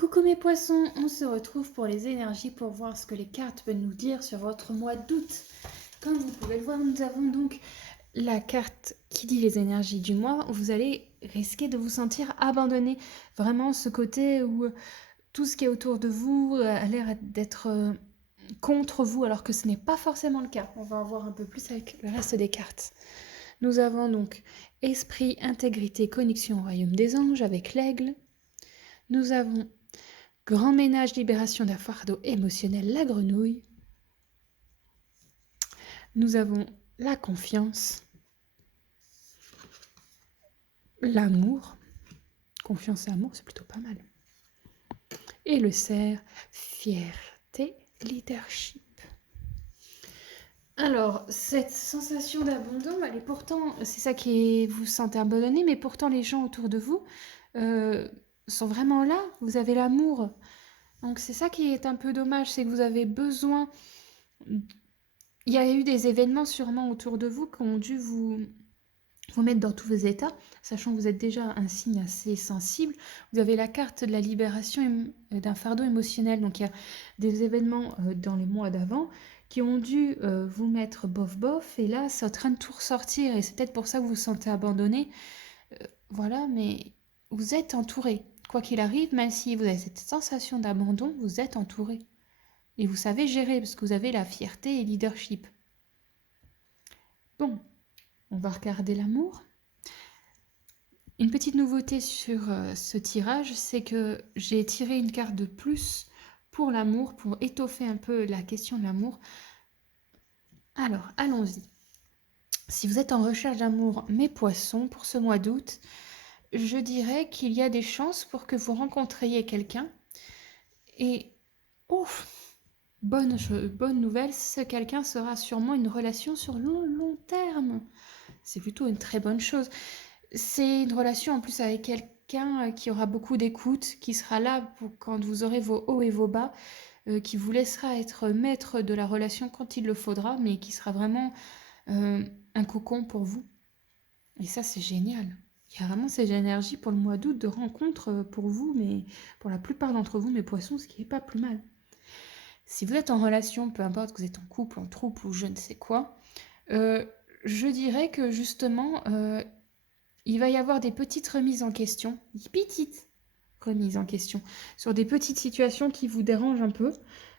Coucou mes poissons, on se retrouve pour les énergies pour voir ce que les cartes peuvent nous dire sur votre mois d'août. Comme vous pouvez le voir, nous avons donc la carte qui dit les énergies du mois. Vous allez risquer de vous sentir abandonné. Vraiment ce côté où tout ce qui est autour de vous a l'air d'être contre vous alors que ce n'est pas forcément le cas. On va en voir un peu plus avec le reste des cartes. Nous avons donc esprit, intégrité, connexion au royaume des anges avec l'aigle. Nous avons grand ménage, libération d'un fardeau émotionnel, la grenouille. Nous avons la confiance, l'amour. Confiance et amour, c'est plutôt pas mal. Et le cerf, fierté, leadership. Alors, cette sensation d'abandon, elle est pourtant, c'est ça qui est, vous sentez abandonné, mais pourtant les gens autour de vous sont vraiment là. Vous avez l'amour. Donc c'est ça qui est un peu dommage, c'est que vous avez besoin. Il y a eu des événements sûrement autour de vous qui ont dû vous mettre dans tous vos états, sachant que vous êtes déjà un signe assez sensible. Vous avez la carte de la libération d'un fardeau émotionnel. Donc il y a des événements dans les mois d'avant qui ont dû vous mettre bof bof, et là c'est en train de tout ressortir, et c'est peut-être pour ça que vous vous sentez abandonné. Voilà, mais vous êtes entouré. Quoi qu'il arrive, même si vous avez cette sensation d'abandon, vous êtes entouré. Et vous savez gérer, parce que vous avez la fierté et le leadership. Bon, on va regarder l'amour. Une petite nouveauté sur ce tirage, c'est que j'ai tiré une carte de plus pour l'amour, pour étoffer un peu la question de l'amour. Alors, allons-y. Si vous êtes en recherche d'amour, mes poissons, pour ce mois d'août, je dirais qu'il y a des chances pour que vous rencontriez quelqu'un. Et, ouf, bonne nouvelle, ce quelqu'un sera sûrement une relation sur long terme. C'est plutôt une très bonne chose. C'est une relation en plus avec quelqu'un qui aura beaucoup d'écoute, qui sera là pour quand vous aurez vos hauts et vos bas, qui vous laissera être maître de la relation quand il le faudra, mais qui sera vraiment un cocon pour vous. Et ça, c'est génial. Il y a vraiment ces énergies pour le mois d'août de rencontres pour vous, mais pour la plupart d'entre vous, mes poissons, ce qui n'est pas plus mal. Si vous êtes en relation, peu importe que vous êtes en couple, en troupe ou je ne sais quoi, je dirais que justement, il va y avoir des petites remises en question, des petites remises en question, sur des petites situations qui vous dérangent un peu.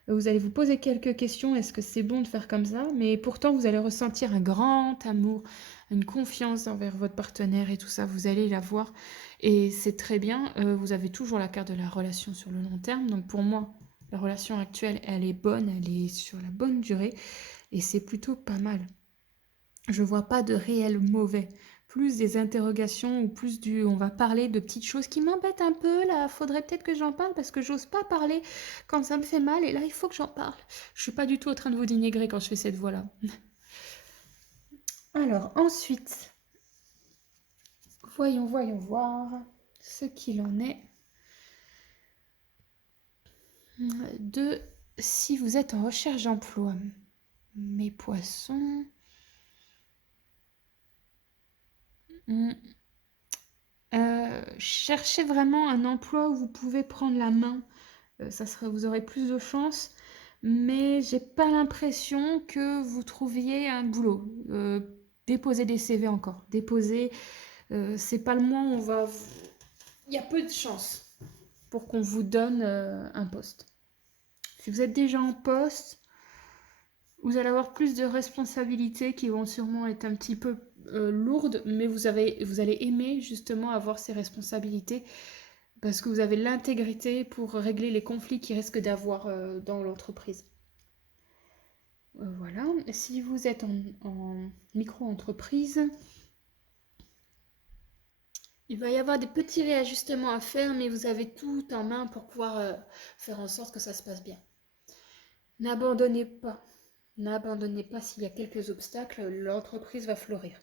Vous allez vous poser quelques questions, est-ce que c'est bon de faire comme ça? Mais pourtant, vous allez ressentir un grand amour, une confiance envers votre partenaire et tout ça, vous allez l'avoir. Et c'est très bien, vous avez toujours la carte de la relation sur le long terme. Donc pour moi, la relation actuelle, elle est bonne, elle est sur la bonne durée. Et c'est plutôt pas mal. Je vois pas de réel mauvais. Plus des interrogations ou plus du on va parler de petites choses qui m'embêtent un peu. Là, faudrait peut-être que j'en parle parce que j'ose pas parler quand ça me fait mal, et là, il faut que j'en parle. Je suis pas du tout en train de vous dénigrer quand je fais cette voix-là. Alors, ensuite, voyons voir ce qu'il en est de si vous êtes en recherche d'emploi. Mes poissons. Cherchez vraiment un emploi où vous pouvez prendre la main. Vous aurez plus de chance, mais j'ai pas l'impression que vous trouviez un boulot. Déposez des CV encore. Déposez. C'est pas le moment où il y a peu de chances pour qu'on vous donne un poste. Si vous êtes déjà en poste, vous allez avoir plus de responsabilités qui vont sûrement être un petit peu lourdes, mais vous allez aimer justement avoir ces responsabilités parce que vous avez l'intégrité pour régler les conflits qui risquent d'avoir dans l'entreprise. Voilà. Si vous êtes en micro-entreprise, il va y avoir des petits réajustements à faire, mais vous avez tout en main pour pouvoir faire en sorte que ça se passe bien. N'abandonnez pas. N'abandonnez pas s'il y a quelques obstacles, l'entreprise va fleurir.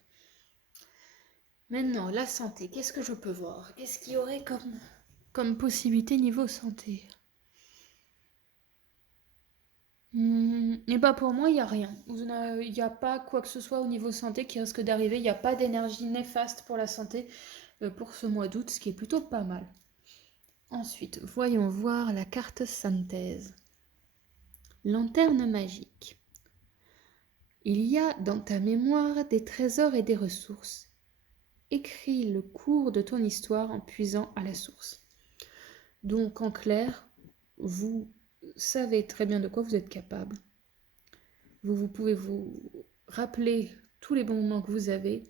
Maintenant, la santé, qu'est-ce que je peux voir? Qu'est-ce qu'il y aurait comme possibilité niveau santé? Et bah pour moi, il n'y a rien. Il n'y a pas quoi que ce soit au niveau santé qui risque d'arriver. Il n'y a pas d'énergie néfaste pour la santé pour ce mois d'août, ce qui est plutôt pas mal. Ensuite, voyons voir la carte synthèse. Lanterne magique. Il y a dans ta mémoire des trésors et des ressources. Écris le cours de ton histoire en puisant à la source. Donc en clair, vous savez très bien de quoi vous êtes capable. Vous pouvez vous rappeler tous les bons moments que vous avez,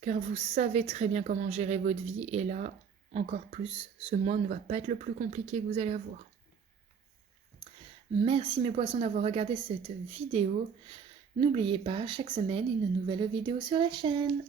car vous savez très bien comment gérer votre vie. Et là, encore plus, ce mois ne va pas être le plus compliqué que vous allez avoir. Merci mes poissons d'avoir regardé cette vidéo. N'oubliez pas, chaque semaine, une nouvelle vidéo sur la chaîne.